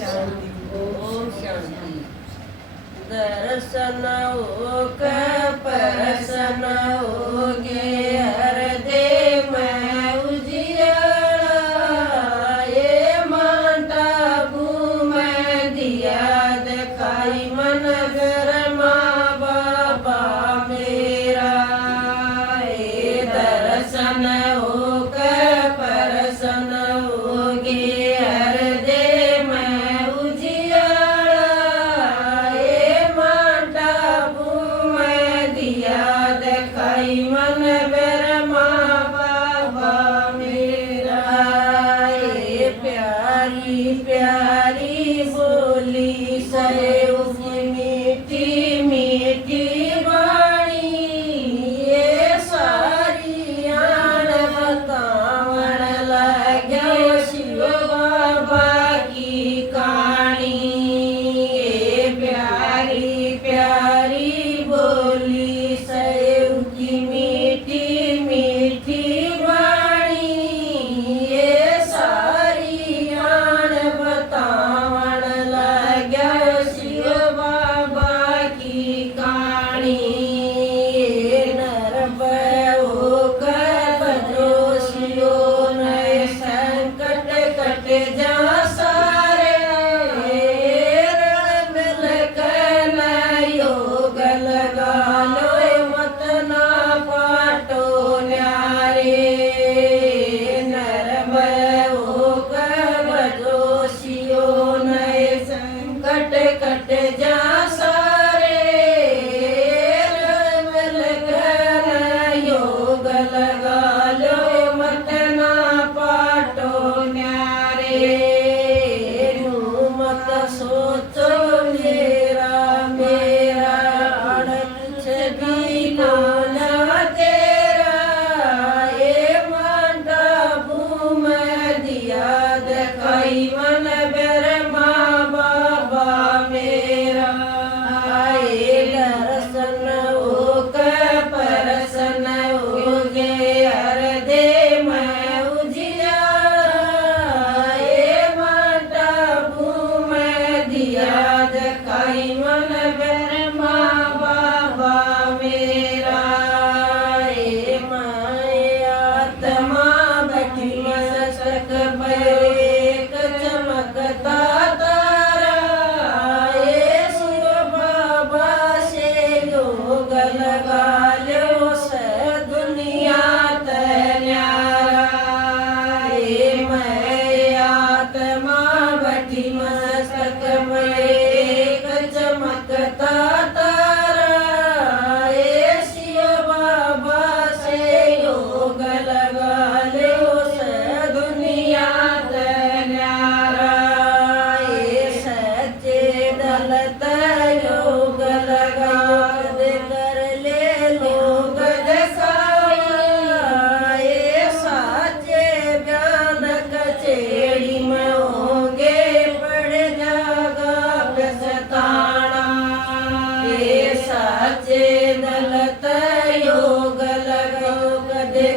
शांति। ओम शांति। दर्शन होकर प्रसन्न होगे हृदय में उजियारा, ये माता में दिया दिखाई मन गरमा बाबा मेरा। ये दर्शन होकर प्रसन्न होगे हृदय में उजियारा, ये माता में दिया दिखाई मन गरमा बाबा मेरा। ये प्यारी प्यारी बोली से उसकी मीठी मीठी वाणी, ये सारी आन बतावन लग्या शिव बाबा की कहानी। ये प्यारी प्यारी बोली से उसकी मीठी मीठी वाणी, ये सारी आन बतावन लग्या शिव बाबा की कहानी। ये नरभ होकर बजोशियो नए संकट कटे जा सारे, रण मिलकर नए योग लगा लो मत ना पाटो न्यारे। नरभ होकर बजोशियो नए संकट कट जा सारे, रण मिलकर योग लगा लो मत ना पाटो न्यारे। नू मत सोचो मेरा मेरा अड़च भी ना तेरा, ये माता में दिया दिखाई मन ब्रह्मा बाबा मेरा। ये दर्शन होकर प्रसन्न होगे हृदय में उजियारा, ये माता में दिया दिखाई मन ब्रह्मा बाबा मेरा। ये माय आत्मा बैठी मस्तक पर एक चमकता तारा, ये शिव बाबा से योग लगा लो से दुनिया तन्यारा। ये मैं आत्मा बैठी मस्तक में एक चमकता तारा, ये शिव बाबा से योग लगा लो से दुनिया तन्यारा। ये सच्चे दलत योग लगा कर ले लोग दिखाया, ये साचे बयान कचेड़ी में होंगे पड़ जागा पछताना। ये साचे दलत योग लगा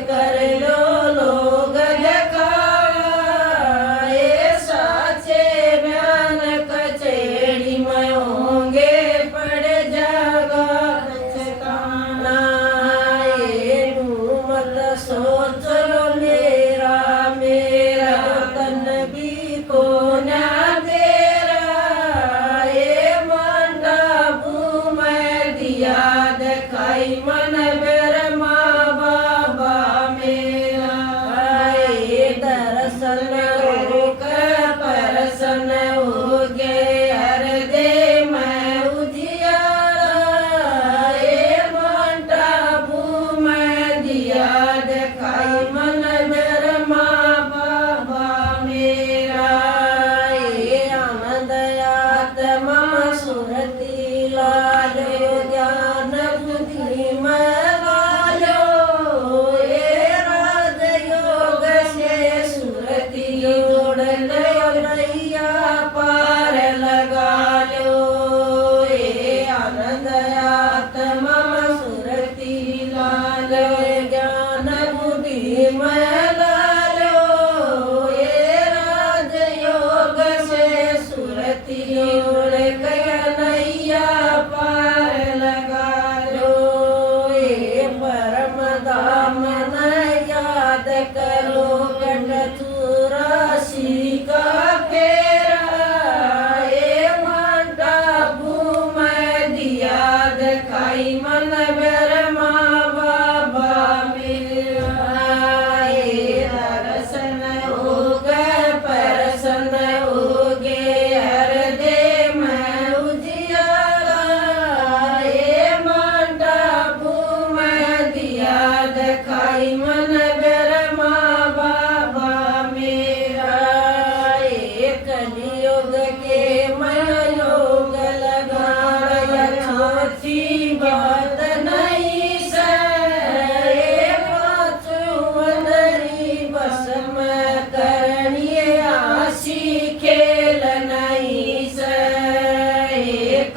कर लो लोग दिखाया, ये साचे बयान कचेड़ी में होंगे पड़ जागा पछताना। ये नू मत सोच लो मेरा मेरा तन भी को ना तेरा, ये माता में दिया दिखाई मन ब्रह्मा बाबा मेरा। ये दर्शन होकर प्रसन्न होगे हृदय में उजियारा, ये माता में दिया दिखाई मन ब्रह्मा बाबा मेरा। ये आनंद आत्मा सुरती लालो ज्ञान बुद्धि में लालो, ये राज योग से सुरती जोड़ लो नैया पार लगा लो। ये आनंद आत्मा सुरती लालो ज्ञान बुद्धि में लालो, ये राज योग से सुर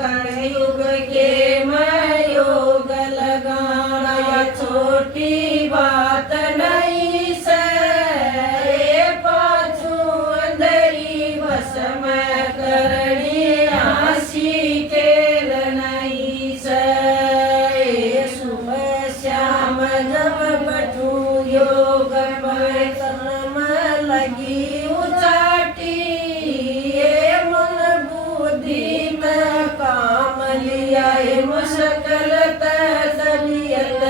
कलयुग के मैं योग लगाना छोटी बात नहीं से पाछू अंधरी बस में करनी हंसी के नहीं से सुबह शाम जब बैठू योग में लगी उचाटी ये मन बुद्धि में काम लिया मुश्किल तबियत